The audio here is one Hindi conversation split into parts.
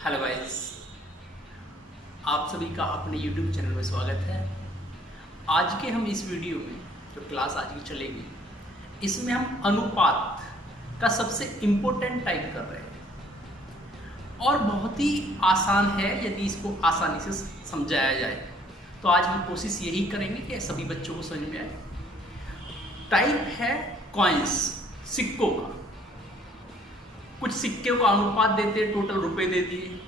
हेलो गाइस, आप सभी का अपने YouTube चैनल में स्वागत है। आज के हम इस वीडियो में जो क्लास आज की चलेगी, इसमें हम अनुपात का सबसे इम्पोर्टेंट टाइप कर रहे हैं और बहुत ही आसान है यदि इसको आसानी से समझाया जाए। तो आज हम कोशिश यही करेंगे कि सभी बच्चों को समझ में आए। टाइप है कॉइन्स, सिक्कों का। कुछ सिक्के का अनुपात देते हैं, टोटल रुपए दे दिए,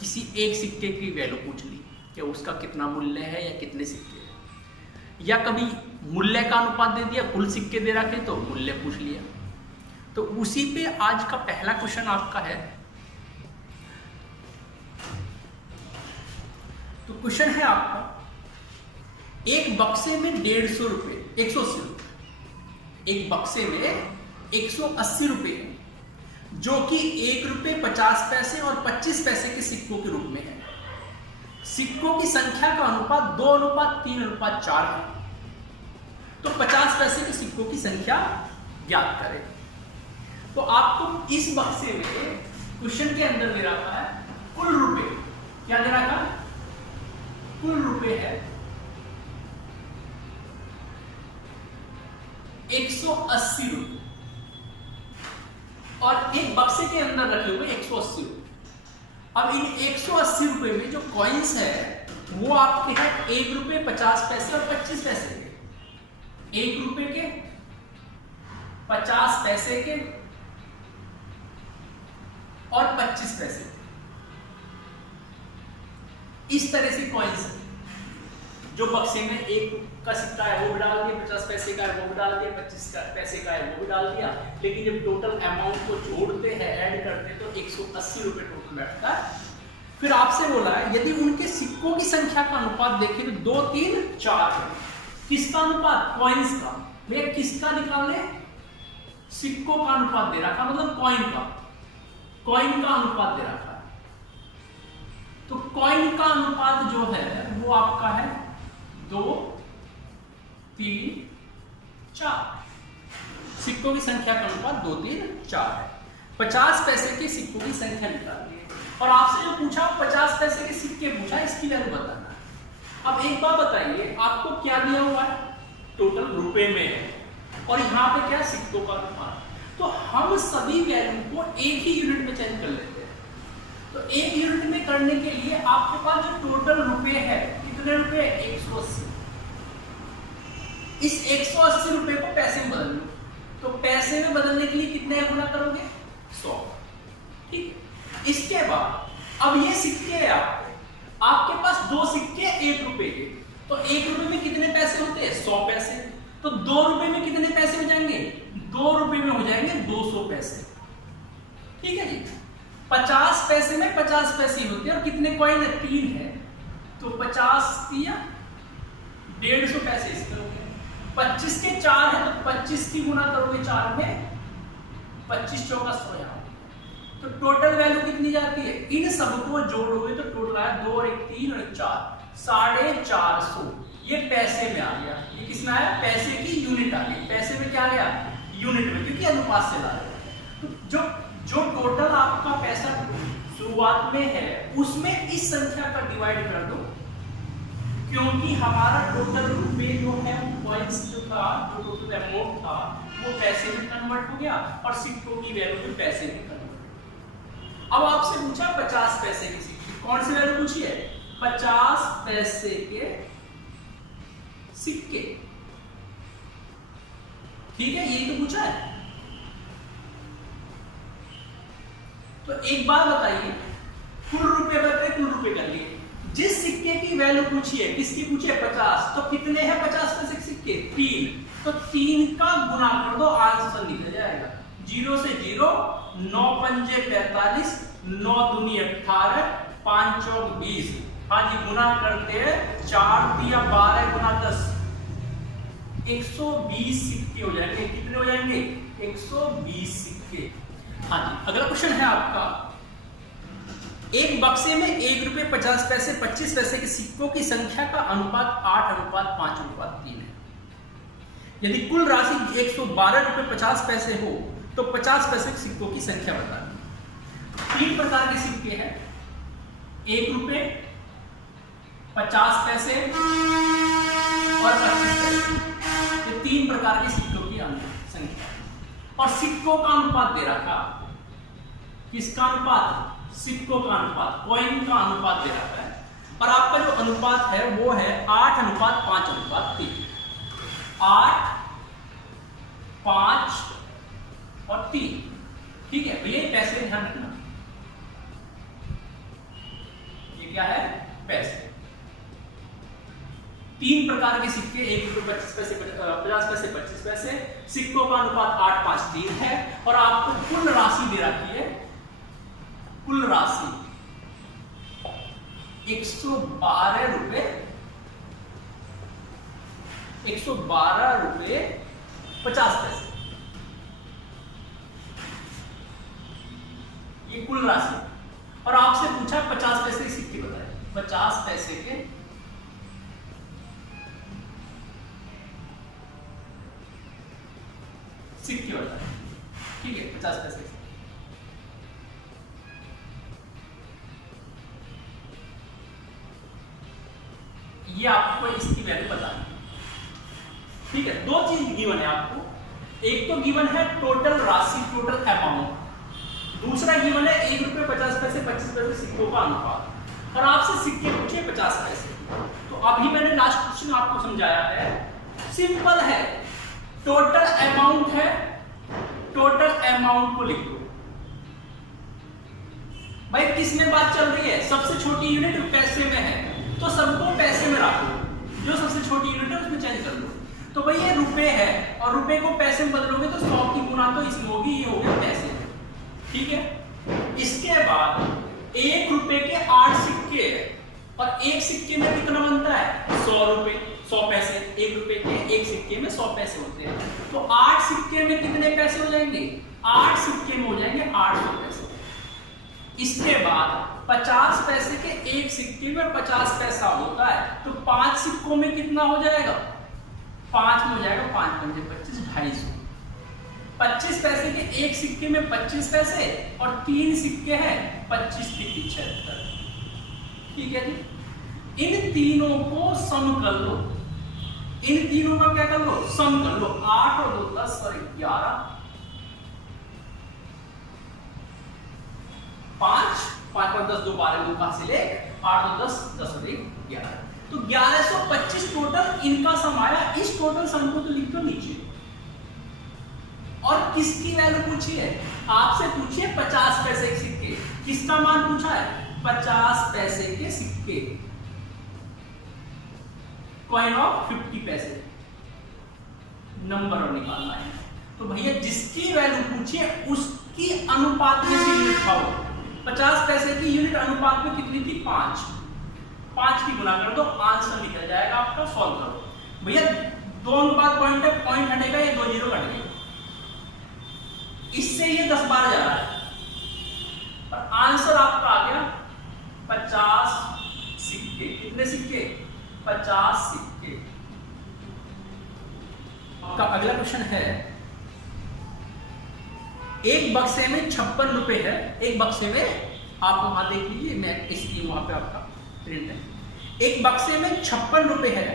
किसी एक सिक्के की वैल्यू पूछ ली कि उसका कितना मूल्य है या कितने सिक्के हैं, या कभी मूल्य का अनुपात दे दिया, कुल सिक्के दे रखे तो मूल्य पूछ लिया। तो उसी पे आज का पहला क्वेश्चन आपका है। तो क्वेश्चन है आपका, एक बक्से में 150 रुपए, 180 रुपए, एक बक्से में 180 रुपए जो कि 1 रुपये 50 पैसे और 25 पैसे के सिक्कों के रूप में है। सिक्कों की संख्या का अनुपात 2:3:4 है। तो 50 पैसे के सिक्कों की संख्या ज्ञात करें। तो आपको इस बक्से में क्वेश्चन के अंदर दे रखा है कुल रुपए। क्या दे रखा है? कुल रुपए है 180 रुपए और एक बक्से के अंदर रखे हुए 180 रुपए। अब इन 180 रुपए में जो कॉइन्स है वो आपके हैं 1 रुपये 50 पैसे और 25 पैसे के, 1 रुपए के, 50 पैसे के और 25 पैसे के। इस तरह से कॉइन्स जो बक्से में 1 का सिक्का है वो भी डाल दिया, 50 पैसे का है वो भी डाल दिया, 25 पैसे का है वो भी डाल दिया। लेकिन जब टोटल अमाउंट को जोड़ते हैं, ऐड करते हैं, तो 180 रुपए टोटल बैठता है। फिर आपसे बोला है यदि उनके सिक्कों की संख्या का अनुपात देखें तो 2:3:4 है। किसका अनुपात? कॉइन्स का। भैया किसका निकालने? सिक्कों का अनुपात दे रखा, मतलब कॉइन का, कॉइन का अनुपात दे रखा है। तो कॉइन का अनुपात जो है वो आपका है 2:3:4। सिक्कों की संख्या का अनुपात 2:3:4 है। 50 पैसे के सिक्कों की संख्या निकालिए और आपसे जो पूछा 50 पैसे के सिक्के पूछा, इसकी वैल्यू बताना है। अब एक बात बताइए, आपको क्या दिया हुआ है? टोटल रुपए में है और यहाँ पे क्या? सिक्कों का अनुपात। तो हम सभी वैल्यू को एक ही यूनिट में चेंज कर लेते हैं। तो एक यूनिट में करने के लिए आपके पास जो टोटल रुपए है, कितने रुपए? 180। इस 180 रुपए को पैसे में बदल लो। तो पैसे में बदलने के लिए कितने गुना करोगे? 100। ठीक है। इसके बाद अब ये सिक्के हैं आपके पास 2 सिक्के 1 रुपए के। तो 1 रुपए में कितने पैसे होते हैं? 100 पैसे। तो 2 रुपए में कितने पैसे हो जाएंगे? 2 रुपए में हो जाएंगे 200 पैसे। ठीक है जी। 50 पैसे में 50 पैसे ही होते हैं और कितने कॉइन है? 3 है। तो 50 दिया 150 पैसे इस करोगे। 25 के 4 है तो 25 की गुना करोगे 4 में, 25 चौका 100 यहाँ। तो टोटल वैल्यू कितनी जाती है? इन सबको जोड़ोगे तो टोटल आया 2 और 1 3 और 1 4, 450। ये पैसे में आ गया। ये किसमें आया? पैसे की यूनिट आ गई। पैसे में क्या आ गया? यूनिट में, क्योंकि अनुपात से ला रहे हैं। तो जो टोटल आपका पैसा शुरुआत में है उसमें इस संख्या का डिवाइड कर दो, क्योंकि हमारा टोटल रुपए जो है कॉइन्स जो था, जो टोटल अमाउंट था वो पैसे में कन्वर्ट हो गया और सिक्कों की वैल्यू भी पैसे में कन्वर्ट हो गई। अब आपसे पूछा 50 पैसे की सिक्के, कौन सी वैल्यू पूछी है? 50 पैसे के सिक्के। ठीक है, यही तो पूछा है। तो एक बात बताइए, कुल रुपए बताइए, कुल रुपए कर लिए। जिस सिक्के की वैल्यू पूछी है, किसकी पूछी है? 50। तो कितने हैं 50 पैसे के सिक्के? 3। तो 3 का गुना कर दो, आंसर निकल जाएगा। 0 से 0, 9 पंजे 45, 9 दूनी 18, 5 चौक 20। हाँ जी, गुना करते हैं 4 दिया 12 गुना 10, 120 सिक्के हो जाएंगे। कितने हो जाएंगे? 120 सिक्के। हाँ जी, अगला क्वेश्चन है आपका, एक बक्से में 1 रुपये 50 पैसे 25 पैसे के सिक्कों की संख्या का अनुपात 8:5:3 है। यदि कुल राशि 112 रुपये 50 पैसे हो तो 50 पैसे के सिक्कों की संख्या बतानी। तीन प्रकार के सिक्के हैं, 1 रुपए, 50 पैसे और 25 पैसे। ये तीन प्रकार के सिक्कों की संख्या और सिक्कों का अनुपात दे रखा। किसका अनुपात? सिक्कों का अनुपात, कॉइन का अनुपात दे रखा है। और आपका जो अनुपात है वो है 8:5:3। 8, 5 और 3। ठीक है भैया, पैसे ध्यान रखना, ये क्या है? पैसे। तीन प्रकार के सिक्के, 1 रुपए, 25 पैसे, 50 पैसे, 25 पैसे। सिक्कों का अनुपात 8:5:3 है। और आपको कुल राशि दे रखी है, कुल राशि 112 रुपए 50 पैसे। ये कुल राशि। और आपसे पूछा 50 पैसे के सिक्के बताए, 50 पैसे के सिक्के बताए। ठीक है, 50 पैसे के। ये आपको इसकी वैल्यू बतानी है। ठीक है, दो चीज गिवन है आपको। एक तो गिवन है टोटल राशि, टोटल अमाउंट। दूसरा गिवन है 1 रुपए 50 पैसे 25 पैसे सिक्कों का अनुपात। और आपसे सिक्के पूछे 50 पैसे। तो अभी मैंने लास्ट क्वेश्चन आपको समझाया है, सिंपल है। टोटल अमाउंट है, टोटल अमाउंट को लिख दो। भाई किस में बात चल रही है? सबसे छोटी यूनिट पैसे में है, तो सबको पैसे में रखो। जो सबसे छोटी यूनिट है उसमें चेंज कर दो। तो भाई ये रुपए है और रुपए को पैसे में बदलोगे तो 100 की गुना तो इसमें होगी, ये हो गए पैसे। ठीक है, इसके बाद 1 रुपए के 8 सिक्के है और एक सिक्के में कितना बनता है? 100 रुपए, 100 पैसे। 1 रुपए के एक सिक्के में 100 पैसे होते हैं। तो 8 सिक्के में कितने पैसे हो जाएंगे? 8 सिक्के में हो जाएंगे 800 पैसे। इसके बाद 50 पैसे के एक सिक्के में 50 पैसा होता है, तो 5 सिक्कों में कितना हो जाएगा? 5 में हो जाएगा 5 × 25 250। 25 पैसे के एक सिक्के में 25 पैसे और 3 सिक्के हैं 25 × 76। ठीक है जी, इन तीनों को सम कर लो। इन तीनों का क्या कर लो? सम कर लो। 8 और 2 10 और 11, 5 5 10 2 12 2 5 से ले 8 और 10 10 और 1 11। तो 1125 टोटल इनका सम आया। इस टोटल सम को तो लिख दो नीचे। और किसकी वैल्यू पूछी है? आपसे पूछी है 50 पैसे के सिक्के। किसका मान पूछा है? 50 पैसे के सिक्के, कॉइन ऑफ 50 पैसे। नंबर निकालना है। तो भैया जिसकी वैल्यू पूछी है उसकी अनुपात में से यूनिट खाओ। 50 पैसे की यूनिट अनुपात में कितनी थी? 5। 5 की गुना कर दो, आंसर निकल जाएगा आपका। सॉल्व करो भैया। 2 अनुपात पॉइंट है, पॉइंट हटेगा, ये 2 जीरो कट गए। इससे ये 10 बार जा रहा है और आंसर आपका आ गया 50 सिक्के। कितने सिक्के? 50 सिक्के। आपका अगला क्वेश्चन है, एक बक्से में 56 रुपए है। एक बक्से में, आप वहां देख लीजिए, मैं इसकी वहां पे आपका प्रिंट है। एक बक्से में 56 रुपए है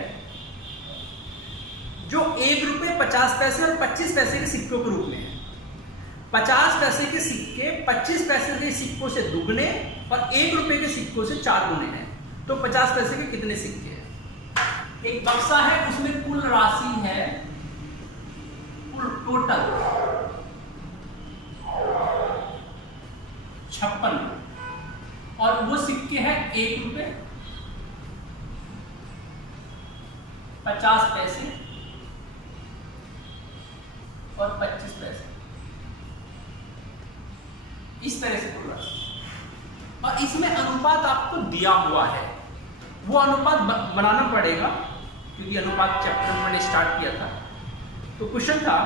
जो 1 रुपए 50 पैसे और 25 पैसे के सिक्कों के रूप में है। 50 पैसे के सिक्के 25 पैसे के सिक्कों से दुगने और 1 रुपए के सिक्कों से 4 गुने हैं। तो 50 पैसे के कितने सिक्के हैं? एक बक्सा है, उसमें कुल राशि है, कुल टोटल 56 और वो सिक्के हैं 1 रुपए 50 पैसे और 25 पैसे। इस तरह से कुल राशि। और इसमें अनुपात आपको दिया हुआ है, वो अनुपात बनाना पड़ेगा क्योंकि अनुपात चैप्टर में मैंने स्टार्ट किया था। तो क्वेश्चन था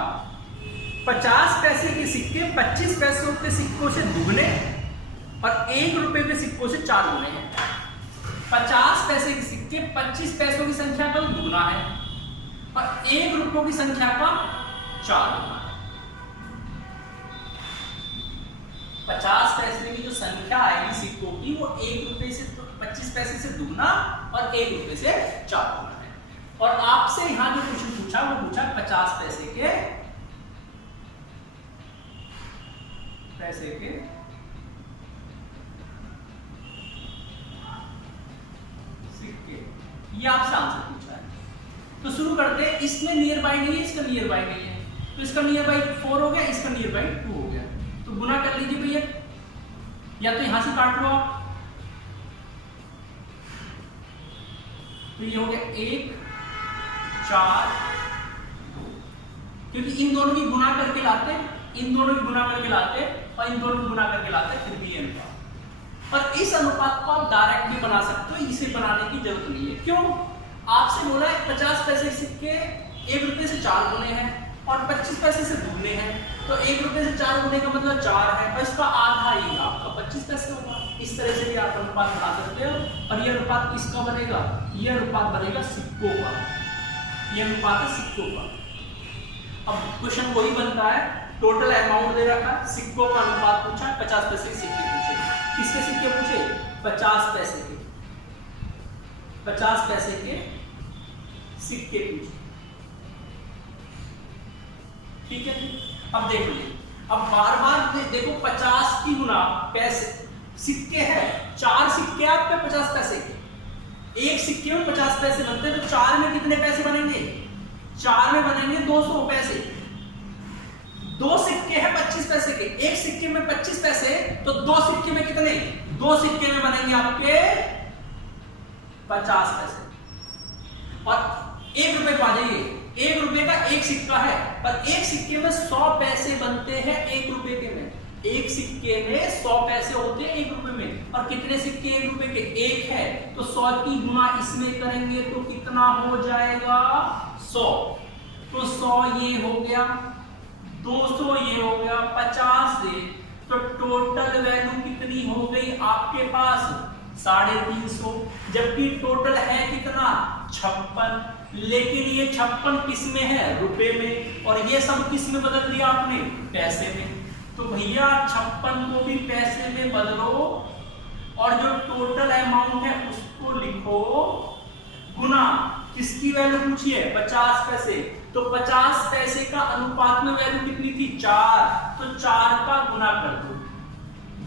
50 पैसे के सिक्के 25 पैसों के सिक्कों से दुगने और 1 रुपए के सिक्कों से 4 गुने हैं। 50 पैसे के सिक्के 25 पैसों की संख्या का दुगना है और 1 रुपयों की संख्या का 4 गुना है। 50 पैसे की जो संख्या आएगी सिक्कों की वो 1 रुपए से 25 पैसे से दुगना और 1 रुपए से 4 गुना है। और आपसे यहां जो क्वेश्चन पूछा वो पूछा 50 पैसे के सिक्के, ये आपसे आंसर पूछा है। तो शुरू करते हैं। इसमें नियर बाई नहीं है, इसका नियर बाई नहीं है, तो इसका नियर बाई 4 हो गया, इसका नियर बाई 2 हो गया। तो गुना कर लीजिए भैया, या तो यहां से काट लो आप, तो ये हो गया 1 4 2, क्योंकि इन दोनों की गुना करके लाते, इन दोनों की गुना करके लाते और इन दोनों की गुना करके लाते, फिर भी ये अनुपात। और इस अनुपात को आप डायरेक्ट भी बना सकते हो, इसे बनाने की जरूरत नहीं है। क्यों? आपसे बोला है 50 पैसे के सिक्के 1 रुपए से 4 गुने हैं और 25 पैसे से दुगने हैं, तो 1 रुपए से 4 गुने का मतलब 4 है, और इसका आधा ही आपका 25 पैसे होगा। इस तरह से भी आप अनुपात बना सकते हो। और ये अनुपात किसका बनेगा? ये अनुपात बनेगा सिक्कों का, ये अनुपात है सिक्कों का। अब क्वेश्चन वही बनता है, टोटल अमाउंट दे रखा है, सिक्कों का अनुपात पूछा, 50 पैसे के सिक्के पूछे। किसके सिक्के पूछे? 50 पैसे के, 50 पैसे के सिक्के पूछे। ठीक है, अब देख लीजिए, अब बार बार देखो 50 की गुना पैसे सिक्के है, 4 सिक्के आपके 50 पैसे के, एक सिक्के में 50 पैसे बनते हैं, तो 4 में कितने पैसे बनेंगे? 4 में बनेंगे 200 पैसे। 2 सिक्के हैं 25 पैसे के, एक सिक्के में 25 पैसे, तो 2 सिक्के में कितने? 2 सिक्के में बनेंगे आपके 50 पैसे। और 1 रुपए पा जाइए, 1 रुपए का एक सिक्का है, पर एक सिक्के में 100 पैसे बनते हैं 1 रुपए के में। एक सिक्के में 100 पैसे होते हैं 1 रुपए में, और कितने सिक्के 1 रुपए के? 1 है, तो 100 की गुना इसमें करेंगे तो कितना हो जाएगा? 100। तो 100 ये हो गया, 200 ये हो गया, 50 से, तो टोटल वैल्यू कितनी हो गई आपके पास? 350, जबकि टोटल है कितना? 56। लेकिन ये 56 किस में है? रुपए में, और ये सब किस में बदल दिया आपने? पैसे में। तो भैया 56 को भी पैसे में बदलो, और जो टोटल अमाउंट है उसको लिखो गुना किसकी वैल्यू पूछी है? 50 पैसे। तो 50 पैसे का अनुपात में वैल्यू कितनी थी? 4, तो 4 का गुना कर दो,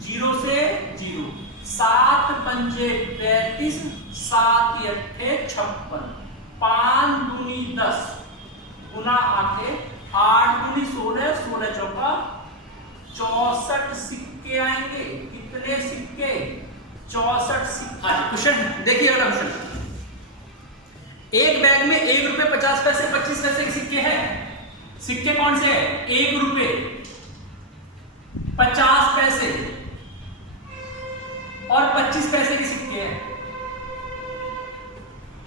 0 से 0, 7 पंजे 35, 7 अट्ठे 56, 5 दूनी 10, गुना आके 8 दूनी 16, 16 चौका 64 सिक्के आएंगे। कितने सिक्के? 64 सिक्के। क्वेश्चन देखिए, अगला क्वेश्चन, एक बैग में 1 रुपए 50 पैसे 25 पैसे के सिक्के हैं। सिक्के कौन से हैं? 1 रुपए 50 पैसे और 25 पैसे के सिक्के हैं,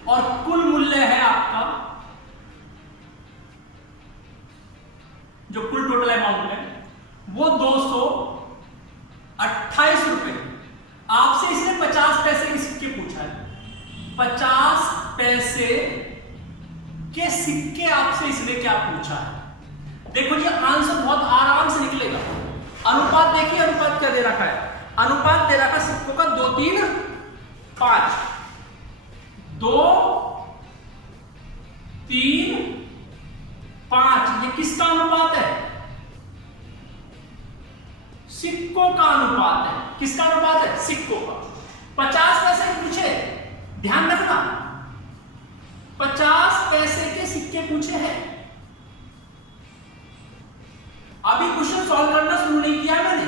और कुल मूल्य है आपका, जो कुल टोटल अमाउंट है वो 228 रुपए। आपसे इसने 50 पैसे के सिक्के पूछा है, 50 पैसे के सिक्के आपसे इसने क्या पूछा है? देखो जी, आंसर बहुत आराम से निकलेगा। अनुपात देखिए, अनुपात क्या दे रखा है? अनुपात दे रखा है सिक्कों का 2 3 5, 2 3 5। ये किसका अनुपात है? सिक्कों का अनुपात है। किसका अनुपात है? सिक्कों का। 50 पैसे पूछे, ध्यान रखना, 50 पैसे के सिक्के पूछे हैं। अभी क्वेश्चन सॉल्व करना शुरू नहीं किया मैंने,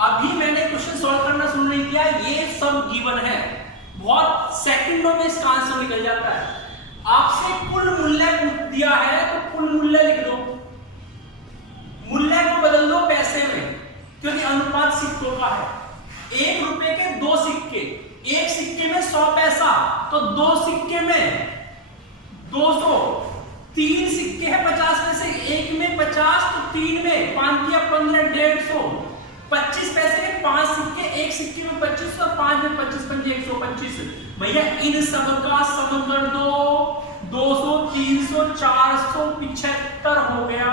अभी मैंने क्वेश्चन सॉल्व करना शुरू नहीं किया, ये सब गिवन है, बहुत सेकंडों में इसका आंसर निकल जाता है। आपसे कुल मूल्य दिया है तो कुल मूल्य लिख दो, मूल्य को बदल दो पैसे में, क्योंकि अनुपात सिक्कों का है। 1 रुपए के 2 सिक्के, एक सिक्के में 100 पैसा, तो 2 सिक्के में 200, 3 सिक्के हैं 50 में से, एक में 50, तो 3 में 5 किया 15, 150, 25 पैसे के 5 सिक्के, एक सिक्के में 25 और 5 में 25 पंजे 125। भैया इन सब का सम कर दो, 200, 300, 475 हो गया,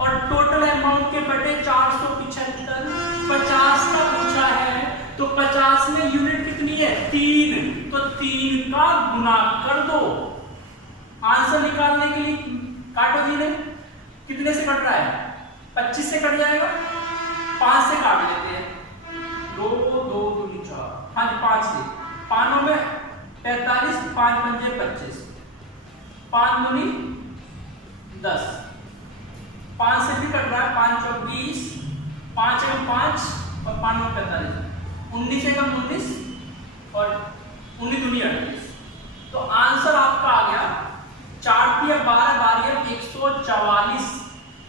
और टोटल अमाउंट के बटे 475, 50 का पूछा है तो 50 में यूनिट कितनी है 3, तो 3 का गुना कर दो। आंसर निकालने के लिए काटो जी ने, कितने से कट रहा है 25 से कट जाएगा, 5 से काट लेते हैं, 2 2 2 4, हाँ जी 5 से, 5 में 45, 5 पंजे 25, 5 दूनी 10, 5 से भी कट रहा है, 5 चौक 20, 5 एकम 5 और 5 में 45, 19 एकम 19 और 19 दूनी 38। तो आंसर आपका आ गया 4 तिया 12 बारिया 144।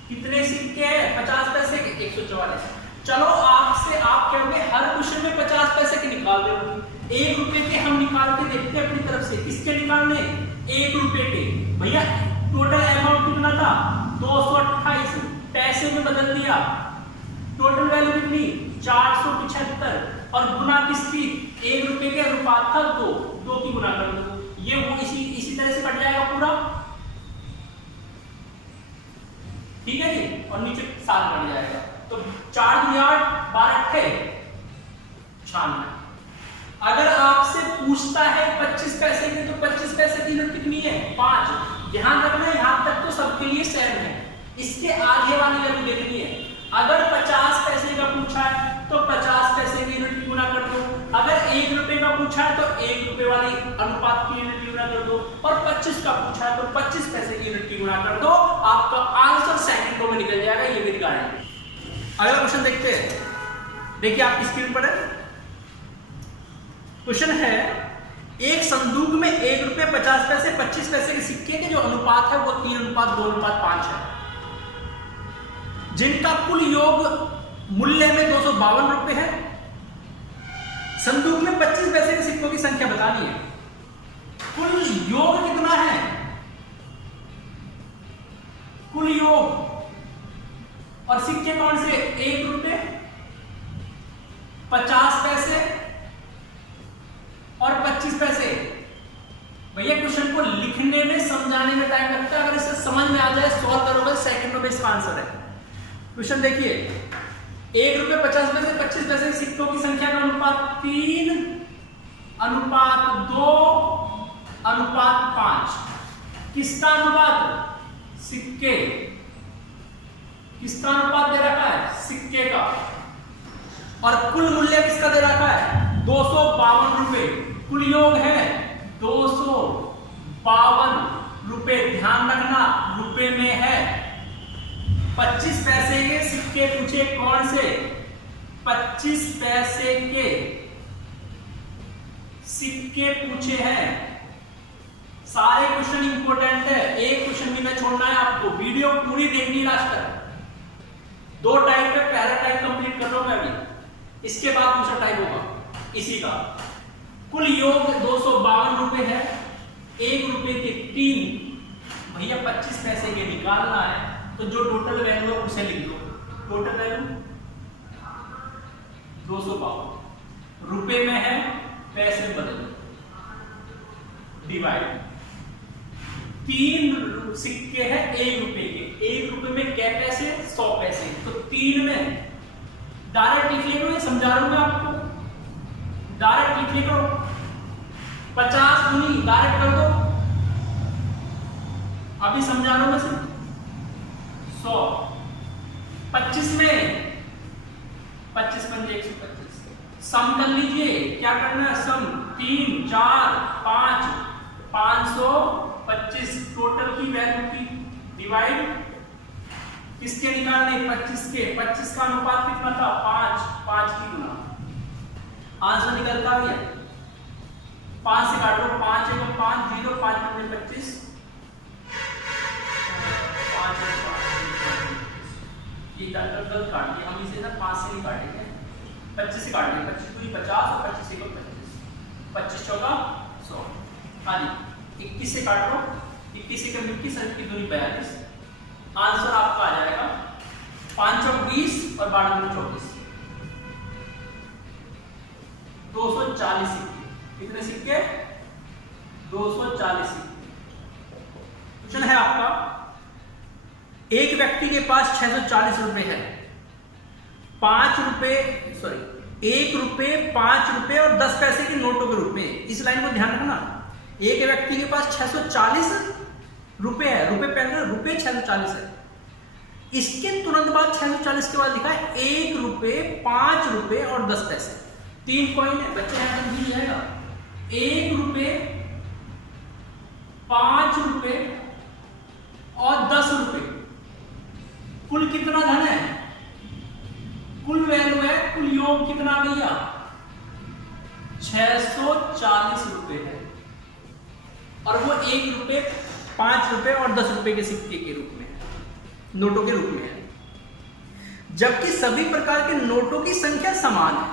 कितने सिक्के हैं 50 पैसे के 144। चलो आपसे आप कहोगे हर क्वेश्चन में 50 पैसे के निकाल दो, 1 रुपए के हम निकाल के देखते हैं अपनी तरफ से। किसके निकालने 1 रुपए के। भैया टोटल अमाउंट कितना था 228, पैसे में बदल दिया, टोटल वैल्यू कितनी 475 और गुना किसकी 1 रुपए के अनुपात था 2 की गुना कर दो, ये वो इसी तरह से कट जाएगा पूरा, ठीक है जी, और नीचे 7 कट जाएगा। तो 4 दूनी 8, 12 अट्ठे 96। अगर आपसे पूछता है 25 पैसे की, तो 25 पैसे की यूनिट कितनी है 5। ध्यान रखना यहां तक तो सबके लिए सेम है, इसके आगे वाली वैल्यू देखनी है। अगर 50 पैसे का पूछा है तो 50 पैसे की यूनिट की गुना कर दो, अगर 1 रुपए का पूछा है तो 1 रुपए वाली अनुपात की यूनिट की गुना कर दो, और 25 का पूछा है तो 25 पैसे की यूनिट की गुना कर दो, आपका आंसर सेकंडों में निकल जाएगा, ये मेरी गारंटी। अगला क्वेश्चन देखते हैं, देखिए आपकी स्क्रीन पर है क्वेश्चन है, एक संदूक में 1 रुपए 50 पैसे 25 पैसे के सिक्के के जो अनुपात है वो 3:2:5 है, जिनका कुल योग मूल्य में 252 रुपए है। संदूक में 25 पैसे के सिक्कों की संख्या बतानी है। कुल योग कितना है, कुल योग, और सिक्के कौन से 1 रुपए 50 पैसे और 25 पैसे। भैया क्वेश्चन को लिखने में समझाने में टाइम लगता है, अगर इसे समझ में आ जाए सॉल्व करोगे सेकंडों में इसका आंसर है। क्वेश्चन देखिए, 1 रुपए 50 पैसे 25 पैसे सिक्कों की संख्या का अनुपात 3:5। किसका अनुपात सिक्के, किसका अनुपात दे रखा है सिक्के का, और कुल मूल्य किसका दे रखा है 252 रुपए, कुल योग है 252 रुपए। ध्यान रखना रुपए में है। 25 पैसे के सिक्के पूछे कौन से 25 पैसे के सिक्के पूछे हैं। सारे क्वेश्चन इंपॉर्टेंट है, एक क्वेश्चन भी न छोड़ना है आपको, वीडियो पूरी देखनी लास्ट तक। 2 टाइम पे पहला टाइम कंप्लीट कर लो मैं अभी, इसके बाद दूसरा टाइम होगा इसी का। कुल योग 252 रुपए है, 1 रुपए के 3। भैया 25 पैसे के निकालना है तो जो टोटल वैल्यू है उसे लिख दो, टोटल वैल्यू 252 रुपए में है, पैसे बदल डिवाइड 3 सिक्के हैं 1 रुपए के, 1 रुपए में क्या पैसे 100 पैसे, तो 3 में डायरेक्ट लिख ले लो, ये समझा रहा हूं मैं आपको, डायरेक्ट लिख ले लो। 50 दूनी डायरेक्ट कर दो, अभी समझा रहा हूं मैं सिर्फ 100। 25 में 25 पंजे 125, सम कर लीजिए, क्या करना है सम 3 4 5 525 टोटल की वैल्यू की डिवाइड किसके निकालने 25 के, 25 का अनुपात कितना था 5 की गुना, आंसर निकलता है 5 से काट लो, 5 1 5 0 5 पंजे 25 ये गलत काट दिया हम, इसे ना 5 से नहीं काटेंगे 25 से काट देंगे, 25 दूनी 50 और 25 को 25, 25 चौका 100। हाँ जी 21 से काट लो, 21 से 21 और 21 दूनी 42, आंसर आपका आ जाएगा 5 चौक 20 और 12 दूनी 24, 240 सिक्के। कितने सिक्के 240 सिक्के। क्वेश्चन है आपका, एक व्यक्ति के पास 640 रुपए है, 5 रुपए, सॉरी 1 रुपए, 5 रुपए और 10 पैसे के नोटों के रूप में। इस लाइन को ध्यान रखना। एक व्यक्ति के पास 640 रुपए है, रुपए पहले रुपए 640 है। इसके तुरंत बाद 640 के बाद लिखा है 1 रुपए, 5 रुपए और 10 पैसे। 3 कॉइन है बच्चे, यहां पर दिया जाएगा 1 रुपए, 5 रुपए और 10 रुपए। कुल कितना धन है? कुल वैल्यू है, कुल योग कितना भैया? 640 रुपए है। और वो 1 रुपए, 5 रुपए और 10 रुपए के सिक्के के रूप में है, नोटों के रूप में है। जबकि सभी प्रकार के नोटों की संख्या समान है।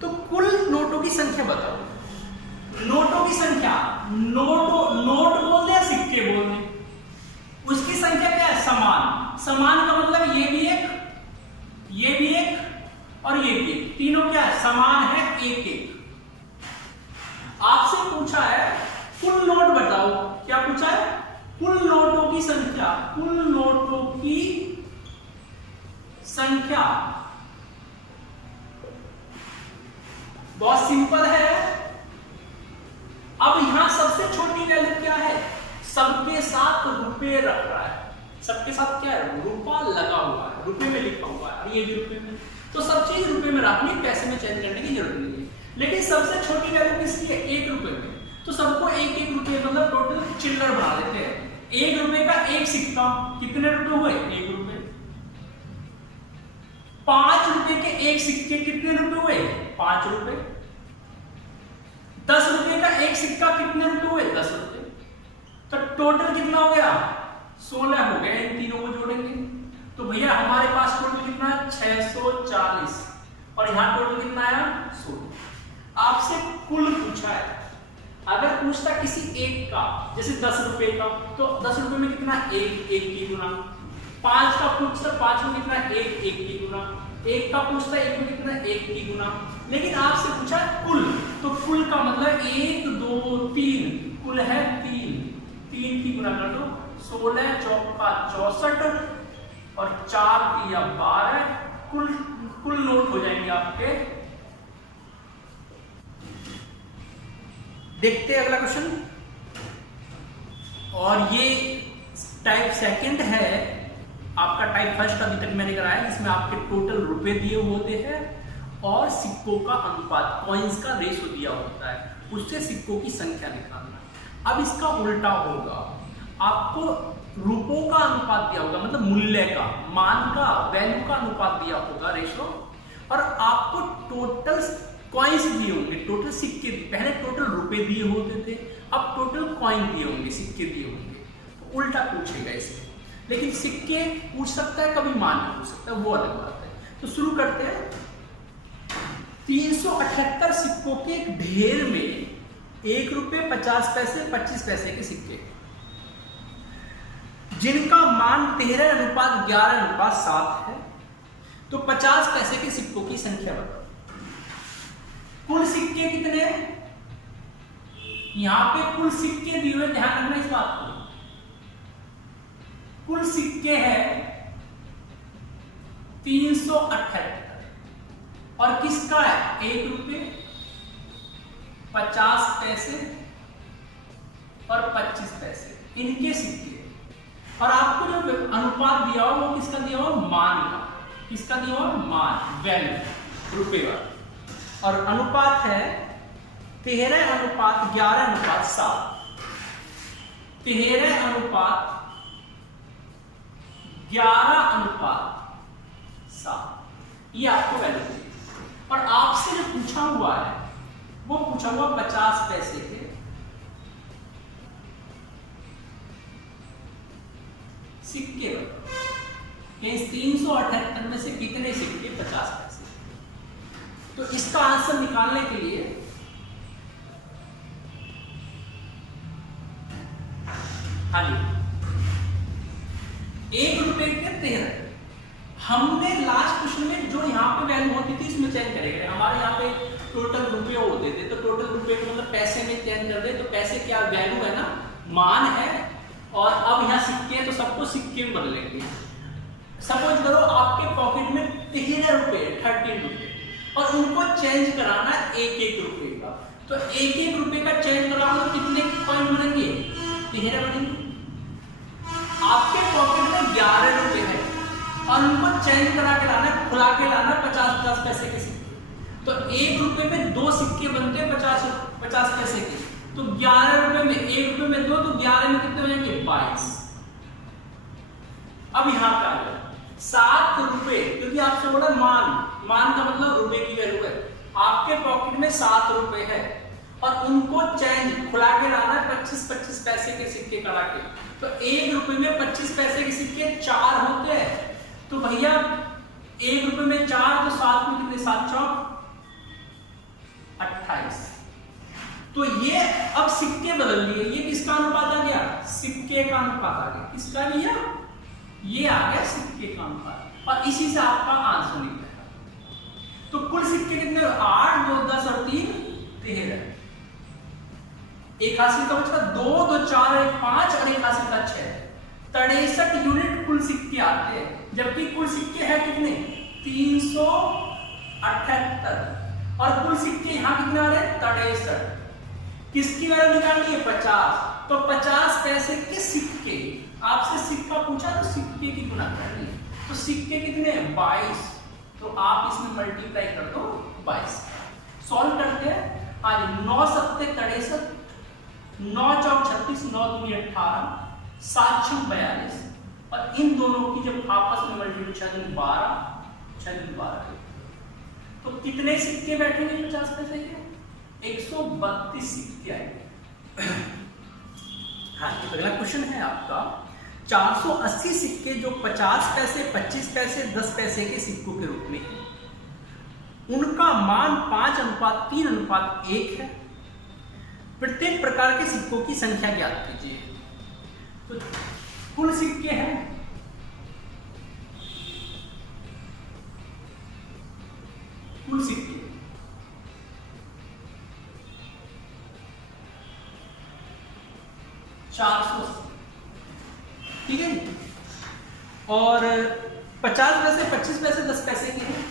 तो कुल नोटों की संख्या बताओ। नोटों की संख्या, नोट बोल दे, सिक्के बोल दे, उसकी संख्या क्या है? समान। समान का मतलब ये भी एक, ये भी एक और ये भी एक, तीनों क्या है? समान है, एक एक। आपसे पूछा है कुल नोट बताओ। क्या पूछा है? कुल नोटों की संख्या। कुल नोटों की संख्या। बहुत सिंपल है। अब यहां सबसे छोटी वैल्यू क्या है? सबके साथ रुपए रख रहा है। सबके साथ क्या है? रुपया लगा हुआ है, रुपए में लिखा हुआ है, ये भी रुपए में। तो सब चीज रुपए में रखनी, पैसे में चेंज करने की जरूरत नहीं है। लेकिन सबसे छोटी वैल्यू किसकी है? 1 रुपए में। तो सबको 1-1 रुपए, मतलब टोटल चिल्लर बना देते हैं। 1 रुपए का एक सिक्का कितने रुपए हुए? 1 रुपए। 5 रुपए के एक सिक्के कितने रुपए हुए? 5 रुपए। 10 रुपए का एक सिक्का कितने रुपए हुए? 10 रुपए। तो टोटल कितना हो गया? 16 हो गया। इन तीनों को जोड़ेंगे तो भैया हमारे पास टोटल कितना है? 640। और यहां टोटल कितना आया? 16। आपसे कुल पूछा है। अगर पूछता किसी एक का, जैसे 10 रुपए का, तो 10 रुपए में कितना? 1 की गुना। 5 का पूछता 5 में कितना? 1 की गुना। 1 का पूछता 1 में कितना? 1 की गुना। लेकिन आपसे पूछा कुल, तो कुल का मतलब 1 2 3, कुल है 3 की गुना कर दो। 16 चौका 64 और 4 तिया 12। कुल नोट हो जाएंगे आपके। देखते हैं अगला क्वेश्चन। और ये टाइप सेकंड है, आपका टाइप फर्स्ट अभी तक मैंने कराया, जिसमें आपके टोटल रुपए दिए होते हैं और सिक्कों का अनुपात, कॉइन्स का रेशो दिया होता है, उससे सिक्कों की संख्या निकालना। अब इसका उल्टा होगा, आपको रुपयों का अनुपात दिया होगा, मतलब मूल्य का, मान का, वैल्यू का अनुपात दिया होगा, रेशो, और आपको टोटल कॉइन्स दिए होंगे, टोटल सिक्के। पहले टोटल रुपए दिए होते थे, अब टोटल कॉइन दिए होंगे, सिक्के दिए होंगे। तो उल्टा पूछेगा इसे। लेकिन सिक्के पूछ सकता है, कभी मान पूछ सकता है, वो अलग बात है। तो शुरू करते हैं। 378 सिक्कों के एक ढेर में 1 रुपए, 50 पैसे, 25 पैसे के सिक्के, जिनका मान 13:11:7 है। तो 50 पैसे के सिक्कों की संख्या बताओ। कुल सिक्के कितने हैं? यहां पे कुल सिक्के दिए हुए, ध्यान रखना इस बात को। कुल सिक्के हैं 378 और किसका है? 1 रुपए, 50 पैसे और 25 पैसे, इनके सिक्के। और आपको जो अनुपात दिया हो वो किसका दिया हो? मान का। किसका दिया हो? मान, वैल्यू, रुपए का। और अनुपात है 13:11:7। 13:11:7 ये आपको वैल्यू देगी। और आपसे जो पूछा हुआ है वो पूछा हुआ 50 पैसे के सिक्के। इस 378 में से कितने सिक्के 50 पैसे? तो इसका आंसर निकालने के लिए हाँ जी, 1 रुपए के 13। हमने लास्ट क्वेश्चन में जो यहाँ पे वैल्यू होती थी इसमें चेंज करेंगे। हमारे यहाँ पे टोटल रुपये होते थे, तो टोटल रुपये को मतलब पैसे में चेंज कर दे। तो पैसे क्या वैल्यू है ना, मान है, और अब यहाँ सिक्के हैं तो सबको सिक्के में बदलेंगे। सपोज करो आपके पॉकेट में 13 रुपए, 13 रुपए, और उनको चेंज कराना 1-1 रुपए का। तो 1-1 रुपए का चेंज कराओ तो कितने कॉइन बनेंगे? 13 बनेंगे। आपके पॉकेट में 11 रुपए है और उनको चेंज करा के लाना, खुला के लाना 50-50 पैसे के सिक्के। तो 1 रुपए में 2 सिक्के बनते हैं 50 पैसे के। तो 11 रुपए में 1 रुपए में 2, तो 11 में कितने बनेंगे? 22। अब यहां पे आ गया 7 रुपए, क्योंकि आपसे बोला मान का मतलब रुपए की वैल्यू है। आपके पॉकेट में 7 रुपए है और उनको चेंज खुला के लाना 25-25 पैसे के सिक्के करा के। तो 1 रुपए में 25 पैसे के सिक्के 4 होते हैं। तो भैया 1 रुपए में 4, तो 7 में कितने? 7 चौक 28। तो ये अब सिक्के बदल लिए। ये किसका अनुपात आ गया? सिक्के का अनुपात आ गया। किसका भैया? ये आ गया सिक्के का अनुपात, और इसी से आपका आंसर निकलेगा। तो कुल सिक्के कितने? 8, 2, 10 और 3 13। एक हासिल का बचता 2, 2, 4, 1, 5 और एक हासिल का 6। 63 यूनिट कुल सिक्के आते हैं, जबकि कुल सिक्के हैं कितने? 378, और कुल सिक्के यहाँ कितने आ रहे हैं? 63। किसकी वैल्यू निकालनी है? 50। तो 50 पैसे के सिक्के, आपसे सिक्का पूछा तो सिक्के की गुना करनी है। तो सिक्के कितने हैं? 22। तो आप इसमें मल्टीप्लाई कर दो 22। सॉल्व करते हैं। आज 9 7 63, 9 चौक 36, 9 दूनी 18, 7 छक 42, और इन दोनों की जब आपस में मल्टीप्लाई 6 12, 6 12, तो कितने सिक्के बैठेंगे 50 पैसे के? 132 सिक्के आएंगे। हाँ, अगला क्वेश्चन है आपका 480 सिक्के जो 50 पैसे, 25 पैसे, 10 पैसे के सिक्कों के रूप में है। उनका मान 5:3:1 है। प्रत्येक प्रकार के सिक्कों की संख्या ज्ञात कीजिए। तो कुल सिक्के हैं, कुल सिक्के 480, ठीक है। और 50 पैसे, 25 पैसे, 10 पैसे के हैं।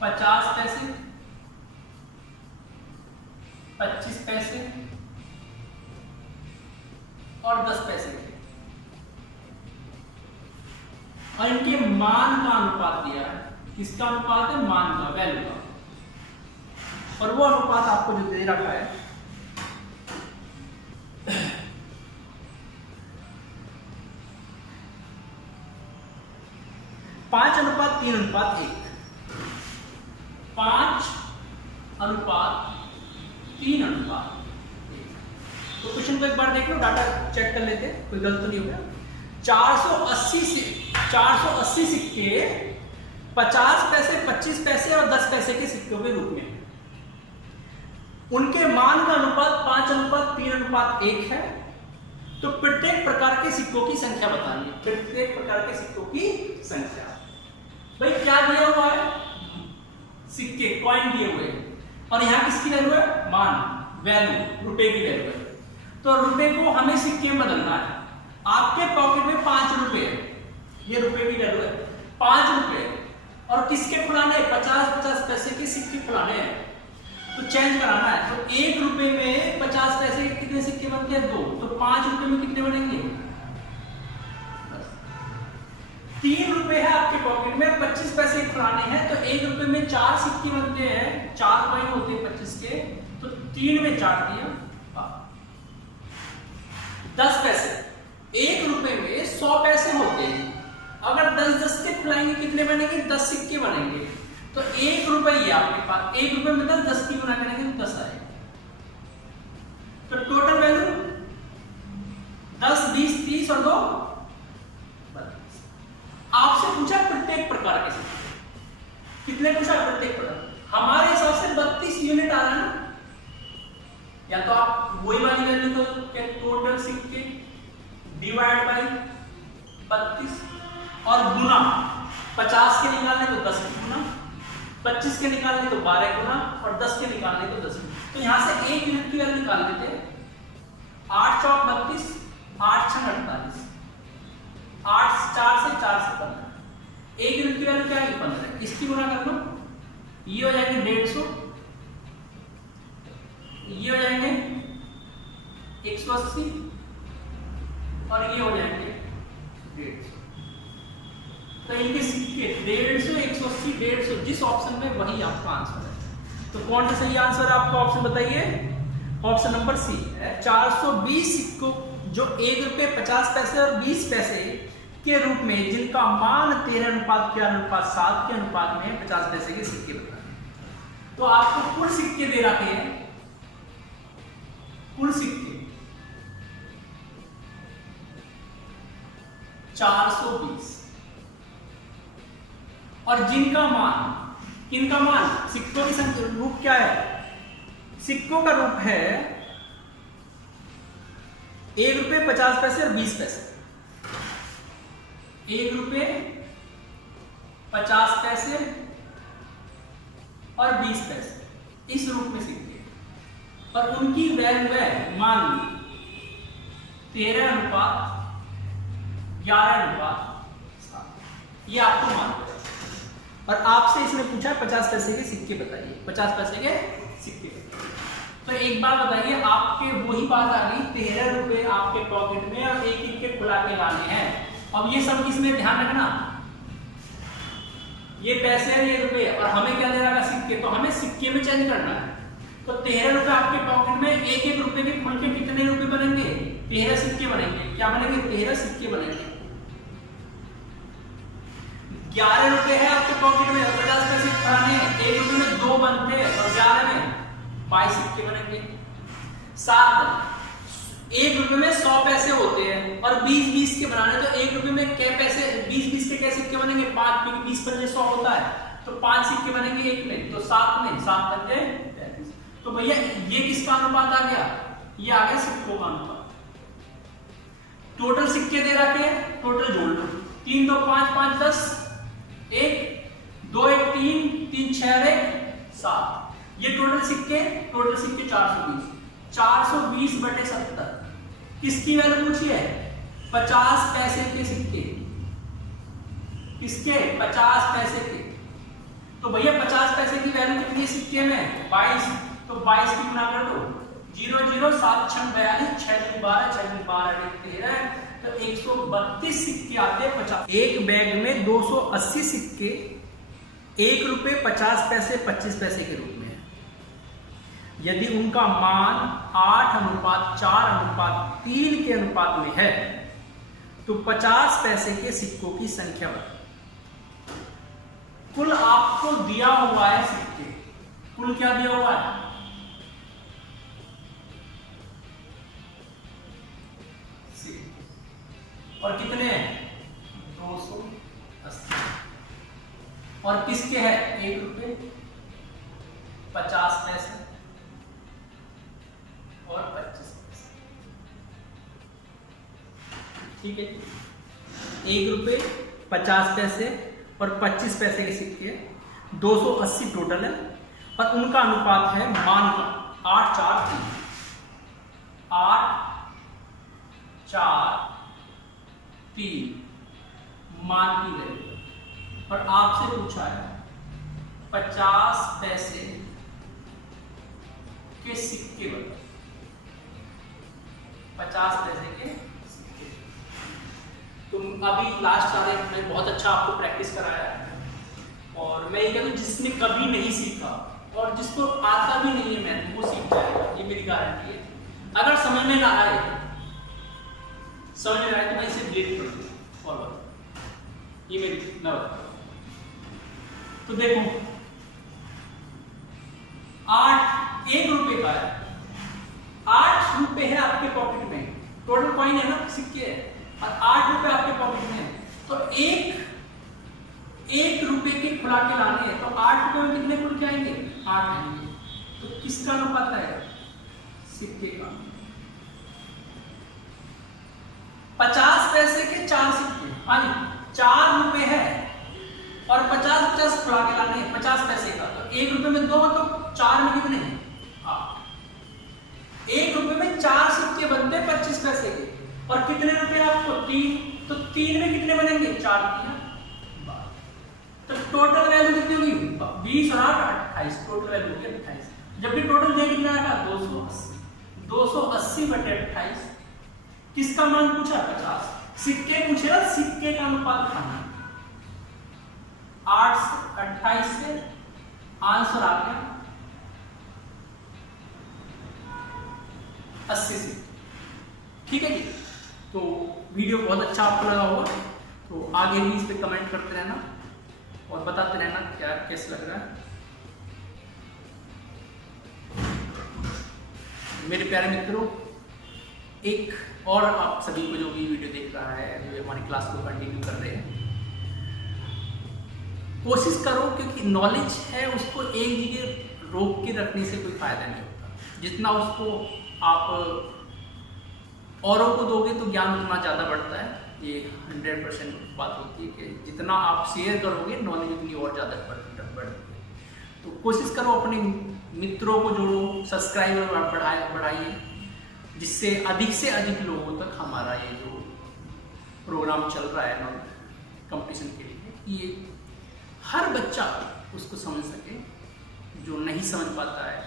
50 पैसे, 25 पैसे और 10 पैसे के, और इनके मान का अनुपात दिया है। किसका अनुपात है? मान का, वैल्यू का। और वो अनुपात आपको जो दे रखा है 5:3:1, 5:3:1। तो क्वेश्चन को एक बार देख लो, डाटा चेक कर लेते हैं, कोई गलत तो नहीं हो गया। 480 सिक्के 50 पैसे, 25 पैसे और 10 पैसे के सिक्कों के रूप में, उनके मान का अनुपात 5:3:1 है। तो प्रत्येक प्रकार के सिक्कों की संख्या बताइए। प्रत्येक प्रकार के सिक्कों की संख्या, भाई क्या दिया हुआ है? सिक्के, कॉइन दिए हुए हैं, और यहां किसकी वैल्यू है? मान, वैल्यू, रुपए की वैल्यू है। तो रुपए को हमें सिक्के में बदलना है। आपके पॉकेट में 5 रुपए है, ये रुपए की वैल्यू है 5 रुपए, और किसके खुलाने? 50-50 पैसे के सिक्के खुलाने हैं, तो चेंज कराना है। तो 1 रुपए में 50 पैसे के कितने सिक्के बनते हैं? 2। तो 5 रुपए में कितने बनेंगे? 3 रुपए है आपके पॉकेट में, 25 पैसे खुलाने हैं, तो 1 रुपए में 4 सिक्के बनते हैं, 4 कॉइन होते हैं 25 के, तो 3 में 4 दिया। 10 पैसे, 1 रुपए में 100 पैसे होते हैं, अगर 10-10 के खुलाएंगे कितने बनेंगे? 10 सिक्के बनेंगे। तो 1 रुपए ही आपके पास, 1 रुपए में 10 की गुना करेंगे तो 10 आएगा। तो टोटल वैल्यू 10, 20, 30 और 2 32। आपसे पूछा प्रत्येक प्रकार के सिक्के, कितने पूछा? प्रत्येक प्रकार। हमारे हिसाब से 32 यूनिट आ रहा है ना, या तो आप वही वाली वैल्यू लिखो कि टोटल सिक्के डिवाइड बाय 32, और गुना 50 के निकालने तो 10 गुना, 25 के निकालने तो 12 गुना, और 10 के निकालने तो 10 गुना। तो यहां से 1 यूनिट की वैल्यू निकाल लेते हैं। 8 चौक 32, 8 छक 48, 8 4 से 15 एक यूनिट की वैल्यू क्या है 15, इसकी गुना कर लो, ये हो जाएंगे 150, ये हो जाएंगे 180 और ये हो जाएंगे 150। तो इनके सिक्के 150 180 150 जिस ऑप्शन में वही आपका आंसर है। तो कौन सा सही आंसर है आपका ऑप्शन बताइए, ऑप्शन नंबर सी है। 420 सिक्कों जो 1 रुपये 50 पैसे और 20 पैसे के रूप में जिनका मान 13:4:7 के अनुपात में 50 पैसे के सिक्के बताए। तो आपको कुल सिक्के दे रखे हैं, कुल सिक्के 420 और जिनका मान, किनका मान, सिक्कों की संख्या, रूप क्या है, सिक्कों का रूप है 1 रुपये 50 पैसे और 20 पैसे। 1 रुपये 50 पैसे और 20 पैसे इस रूप में सिक्के, और उनकी वैल्यू है मान ली 13:11:7, ये आपको मान है। और आपसे इसने पूछा 50 पैसे के सिक्के बताइए, 50 पैसे के सिक्के बताइए। तो एक बार बताइए, आपके वही बात आ गई, 13 रुपए आपके पॉकेट में और एक के खुला के लाने हैं। अब ये सब किसमें ध्यान रखना, ये पैसे हैं, ये रुपए, और हमें क्या देना है सिक्के, तो हमें सिक्के में चेंज करना है। तो 13 रुपए आपके पॉकेट में, एक रुपए के खुल के कितने रुपए बनेंगे, 13 सिक्के बनेंगे। क्या बनेंगे, 13 सिक्के बनेंगे। 11 रुपए है आपके पॉकेट में, 50 पैसे पुराने, 1 रुपए में 2 बनते हैं और 11 में 22 सिक्के बनेंगे। 7 1 रुपए में 100 पैसे होते हैं और 20-20 के बनाने, तो 1 रुपए में क्या पैसे, 20-20 के क्या सिक्के बनेंगे, 5, क्योंकि 20 पंजे 100 होता है, तो 5 सिक्के बनेंगे एक में, तो 7 में 7 पंजे 35। तो भैया ये किसका अनुपात आ गया, ये आ गया सिक्कों का अनुपात। टोटल सिक्के दे रखे हैं, टोटल जोड़ लो, 3 2 5 5 10, 1 2 1 3 3 6 1 7, ये टोटल सिक्के 420। 420/70 किसकी वैल्यू पूछी है, 50 पैसे के सिक्के, किसके, 50 पैसे के। तो भैया 50 पैसे की वैल्यू कितनी सिक्के में, 22, तो 22 की गुना कर दो, 0 0 7 6 42 6 12 6 12 13, तो 132 सिक्के आते हैं 50। एक बैग में 280 सिक्के 1 रुपये 50 पैसे 25 पैसे के रूप में है। यदि उनका मान 8:4:3 के अनुपात में है तो 50 पैसे के सिक्कों की संख्या बताओ। कुल आपको दिया हुआ है सिक्के, कुल क्या दिया हुआ है, और कितने हैं, 280, और किसके है, 1 रुपये 50 पैसे और 25 पैसे, ठीक है। 1 रुपये 50 पैसे और 25 पैसे के सिक्के 280 टोटल है, और उनका अनुपात है मान का 8:4:3, 8:4:3 मान की वैल्यू। और आपसे पूछा है 50 पैसे के सिक्के बताओ, 50 पैसे के सिक्के। तुम अभी लास्ट सारे में बहुत अच्छा आपको प्रैक्टिस कराया है, और मैं ये कहता हूं जिसने कभी नहीं सीखा और जिसको आता भी नहीं है मैथ, वो सीख जाएगा, ये मेरी गारंटी है। अगर समझ में ना आए तो मैं इसे डिलीट कर दूं, फॉरवर्ड, ये मेरी ना बता। तो देखो 1 रुपए का है, 8 रुपए है आपके पॉकेट में, टोटल कॉइन है ना, सिक्के है, और 8 रुपए आपके पॉकेट में है, तो एक रुपए के खुला के लाने हैं, तो 8 रुपए में कितने खुल के आएंगे, 8 आएंगे। तो किसका अनुपात है, सिक्के का। 50 पैसे के 4 सिक्के, हाँ जी, 4 रुपए है और 50 खुला के लाने हैं 50 पैसे का, तो 1 रुपए में 2, तो 4 में कितने हैं, 8। 1 रुपए में 4 सिक्के बनते 25 पैसे के, और कितने रुपए आपको, 3, तो 3 में कितने बनेंगे? 4 3 12। तो टोटल वैल्यू कितनी होगी? 20 और 8 28। टोटल वैल्यू होगी 28। जबकि टोटल ये कितना आएगा? 280। 280 बटे 28। किसका मान पूछा? 50। सिक्के पूछे ना, सिक्के का अनुपात खाना। 8 से 28 से आंसर आ गया 80 से। ठीक है जी। तो वीडियो बहुत अच्छा आपको लगा होगा, तो आगे भी इस पे कमेंट करते रहना और बताते रहना क्या कैसा लग रहा है। मेरे प्यारे मित्रों, एक और आप सभी को जो भी वीडियो देख रहा है, जो हमारी क्लास को कंटिन्यू कर रहे हैं, कोशिश करो, क्योंकि नॉलेज है उसको एक जगह रोक के रखने से कोई फायदा नहीं होता। जितना उसको आप औरों को दोगे तो ज्ञान उतना ज़्यादा बढ़ता है। ये 100% बात होती है कि जितना आप शेयर करोगे नॉलेज उतनी और ज़्यादा बढ़ती है। तो कोशिश करो अपने मित्रों को जोड़ो, सब्सक्राइबर बढ़ाइए, जिससे अधिक लोगों तक हमारा ये जो प्रोग्राम चल रहा है कंपटीशन के लिए, ये हर बच्चा उसको समझ सके जो नहीं समझ पाता है।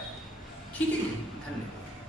ठीक है जी, धन्यवाद।